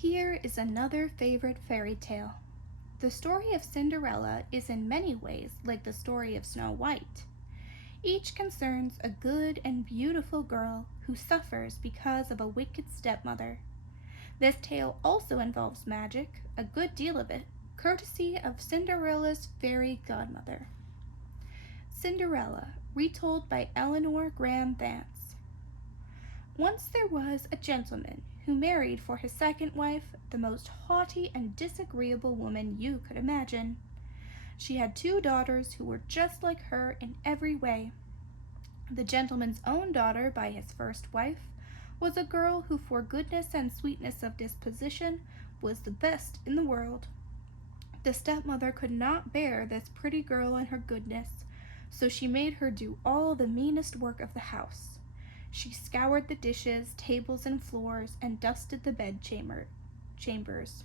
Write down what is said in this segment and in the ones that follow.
Here is another favorite fairy tale. The story of Cinderella is in many ways like the story of Snow White. Each concerns a good and beautiful girl who suffers because of a wicked stepmother. This tale also involves magic, a good deal of it, courtesy of Cinderella's fairy godmother. Cinderella, retold by Eleanor Vance. Once there was a gentleman who married for his second wife the most haughty and disagreeable woman you could imagine. She had two daughters who were just like her in every way. The gentleman's own daughter by his first wife was a girl who for goodness and sweetness of disposition was the best in the world. The stepmother could not bear this pretty girl and her goodness, so she made her do all the meanest work of the house. She scoured the dishes, tables, and floors, and dusted the chambers.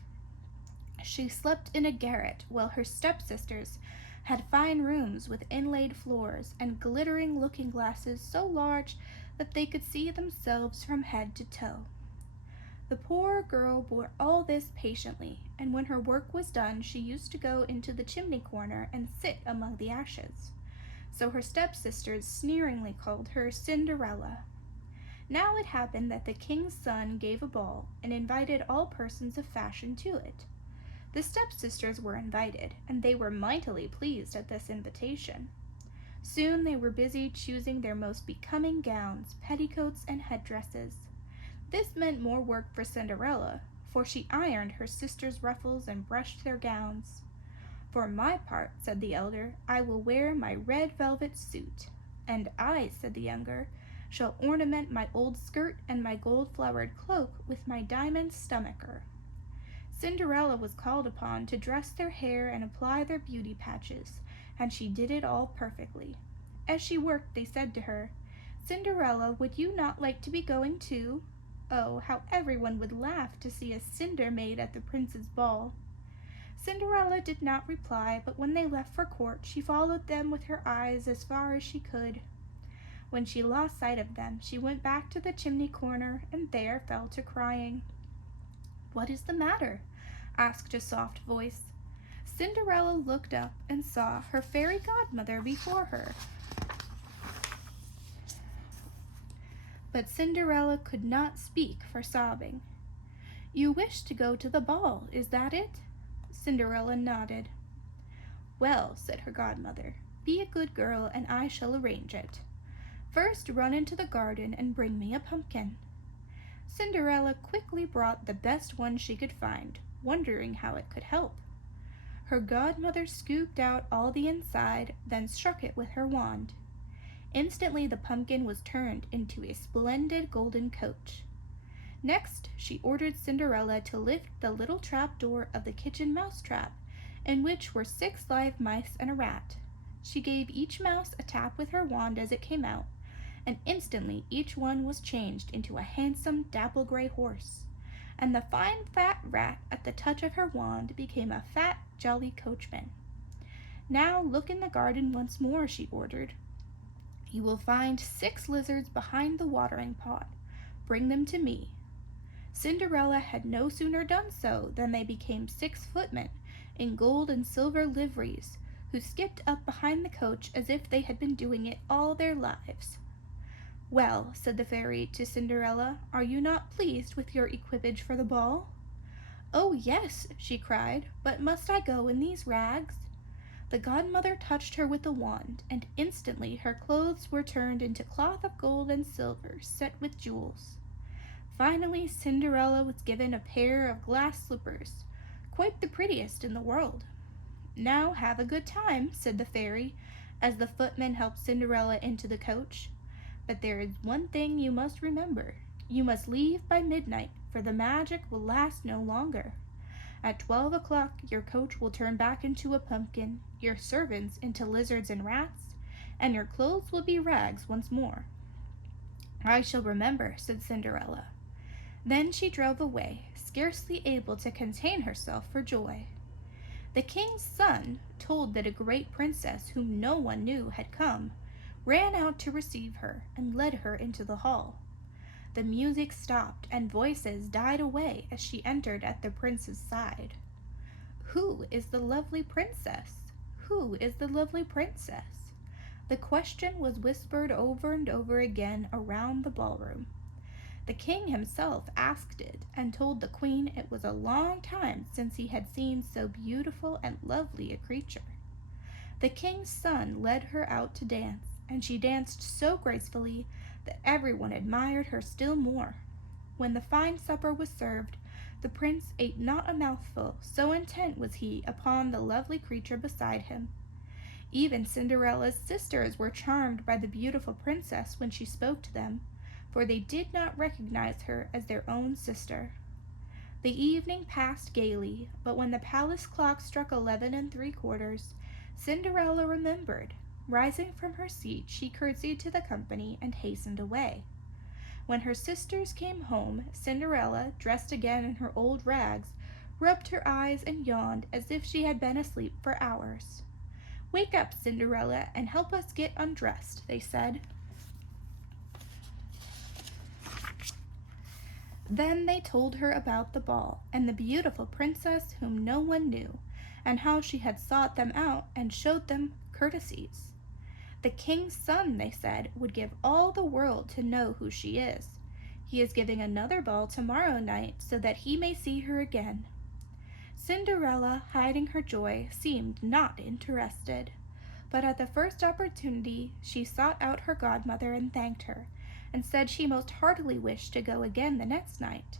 She slept in a garret, while her stepsisters had fine rooms with inlaid floors and glittering looking-glasses so large that they could see themselves from head to toe. The poor girl bore all this patiently, and when her work was done she used to go into the chimney corner and sit among the ashes. So her stepsisters sneeringly called her Cinderella. Now it happened that the king's son gave a ball and invited all persons of fashion to it. The stepsisters were invited, and they were mightily pleased at this invitation. Soon they were busy choosing their most becoming gowns, petticoats, and headdresses. This meant more work for Cinderella, for she ironed her sisters' ruffles and brushed their gowns. "For my part," said the elder, "I will wear my red velvet suit." "And I," said the younger, "shall ornament my old skirt and my gold-flowered cloak with my diamond stomacher." Cinderella was called upon to dress their hair and apply their beauty patches, and she did it all perfectly. As she worked, they said to her, "Cinderella, would you not like to be going too?" Oh, how everyone would laugh to see a cinder maid at the prince's ball. Cinderella did not reply, but when they left for court, she followed them with her eyes as far as she could. When she lost sight of them, she went back to the chimney corner and there fell to crying. "What is the matter?" asked a soft voice. Cinderella looked up and saw her fairy godmother before her. But Cinderella could not speak for sobbing. "You wish to go to the ball, is that it?" Cinderella nodded. "Well," said her godmother, "be a good girl and I shall arrange it. First run into the garden and bring me a pumpkin." Cinderella quickly brought the best one she could find, wondering how it could help. Her godmother scooped out all the inside, then struck it with her wand. Instantly the pumpkin was turned into a splendid golden coach. Next, she ordered Cinderella to lift the little trap door of the kitchen mouse trap, in which were 6 live mice and a rat. She gave each mouse a tap with her wand as it came out, and instantly each one was changed into a handsome dapple-gray horse, and the fine fat rat at the touch of her wand became a fat, jolly coachman. "Now look in the garden once more," she ordered. "You will find 6 lizards behind the watering pot. Bring them to me." Cinderella had no sooner done so than they became 6 footmen in gold and silver liveries, who skipped up behind the coach as if they had been doing it all their lives. "Well," said the fairy to Cinderella, "are you not pleased with your equipage for the ball?" "Oh, yes," she cried, "but must I go in these rags?" The godmother touched her with the wand, and instantly her clothes were turned into cloth of gold and silver, set with jewels. Finally, Cinderella was given a pair of glass slippers, quite the prettiest in the world. "Now have a good time," said the fairy, as the footman helped Cinderella into the coach. "But there is one thing you must remember. You must leave by midnight, for the magic will last no longer. At 12 o'clock your coach will turn back into a pumpkin, your servants into lizards and rats, and your clothes will be rags once more." "I shall remember," said Cinderella. Then she drove away, scarcely able to contain herself for joy. The king's son, told that a great princess whom no one knew had come, ran out to receive her and led her into the hall. The music stopped and voices died away as she entered at the prince's side. "Who is the lovely princess? Who is the lovely princess?" The question was whispered over and over again around the ballroom. The king himself asked it and told the queen it was a long time since he had seen so beautiful and lovely a creature. The king's son led her out to dance, and she danced so gracefully that everyone admired her still more. When the fine supper was served, the prince ate not a mouthful, so intent was he upon the lovely creature beside him. Even Cinderella's sisters were charmed by the beautiful princess when she spoke to them, for they did not recognize her as their own sister. The evening passed gaily, but when the palace clock struck 11 3/4, Cinderella remembered. Rising from her seat, she curtsied to the company and hastened away. When her sisters came home, Cinderella, dressed again in her old rags, rubbed her eyes and yawned as if she had been asleep for hours. "Wake up, Cinderella, and help us get undressed," they said. Then they told her about the ball and the beautiful princess whom no one knew, and how she had sought them out and showed them courtesies. The king's son, they said, would give all the world to know who she is. He is giving another ball tomorrow night so that he may see her again. Cinderella, hiding her joy, seemed not interested, but at the first opportunity she sought out her godmother and thanked her, and said she most heartily wished to go again the next night.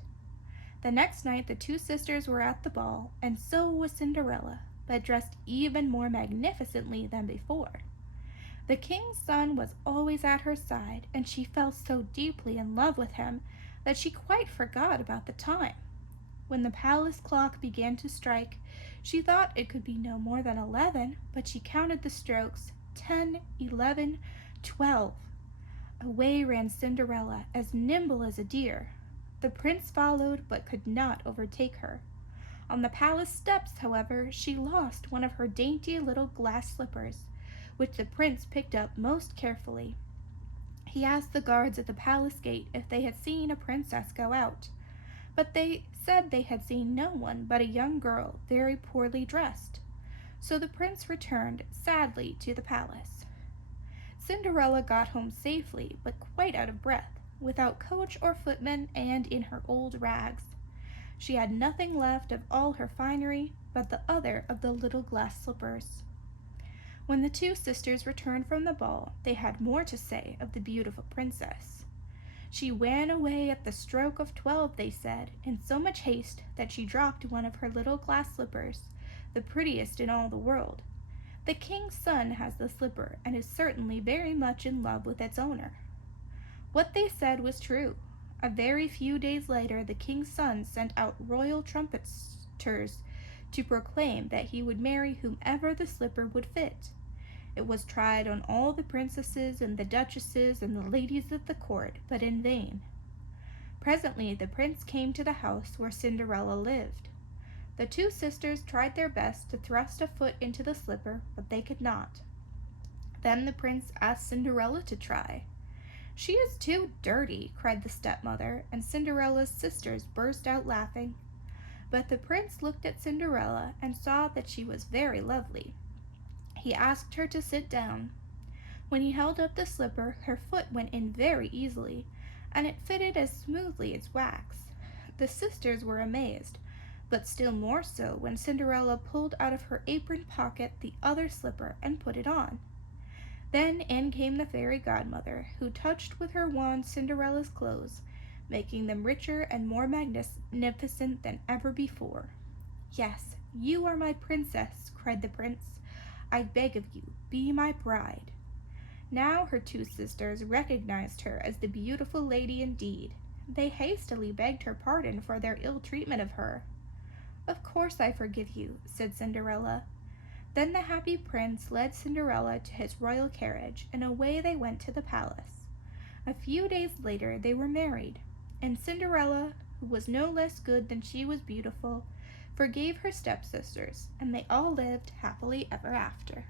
The next night the two sisters were at the ball, and so was Cinderella, but dressed even more magnificently than before. The king's son was always at her side, and she fell so deeply in love with him that she quite forgot about the time. When the palace clock began to strike, she thought it could be no more than 11, but she counted the strokes: 10, 11, 12. Away ran Cinderella, as nimble as a deer. The prince followed, but could not overtake her. On the palace steps, however, she lost one of her dainty little glass slippers, which the prince picked up most carefully. He asked the guards at the palace gate if they had seen a princess go out, but they said they had seen no one but a young girl, very poorly dressed. So the prince returned sadly to the palace. Cinderella got home safely, but quite out of breath, without coach or footman, and in her old rags. She had nothing left of all her finery but the other of the little glass slippers. When the two sisters returned from the ball, they had more to say of the beautiful princess. She ran away at the stroke of 12, they said, in so much haste that she dropped one of her little glass slippers, the prettiest in all the world. The king's son has the slipper, and is certainly very much in love with its owner. What they said was true. A very few days later, the king's son sent out royal trumpeters to proclaim that he would marry whomever the slipper would fit. It was tried on all the princesses and the duchesses and the ladies of the court, but in vain. Presently the prince came to the house where Cinderella lived. The two sisters tried their best to thrust a foot into the slipper, but they could not. Then the prince asked Cinderella to try. "She is too dirty," cried the stepmother, and Cinderella's sisters burst out laughing. But the prince looked at Cinderella and saw that she was very lovely. He asked her to sit down. When he held up the slipper, her foot went in very easily, and it fitted as smoothly as wax. The sisters were amazed, but still more so when Cinderella pulled out of her apron pocket the other slipper and put it on. Then in came the fairy godmother, who touched with her wand Cinderella's clothes, making them richer and more magnificent than ever before. "Yes, you are my princess," cried the prince. "I beg of you, be my bride." Now her two sisters recognized her as the beautiful lady indeed. They hastily begged her pardon for their ill treatment of her. "Of course I forgive you," said Cinderella. Then the happy prince led Cinderella to his royal carriage, and away they went to the palace. A few days later they were married, and Cinderella, who was no less good than she was beautiful, forgave her stepsisters, and they all lived happily ever after.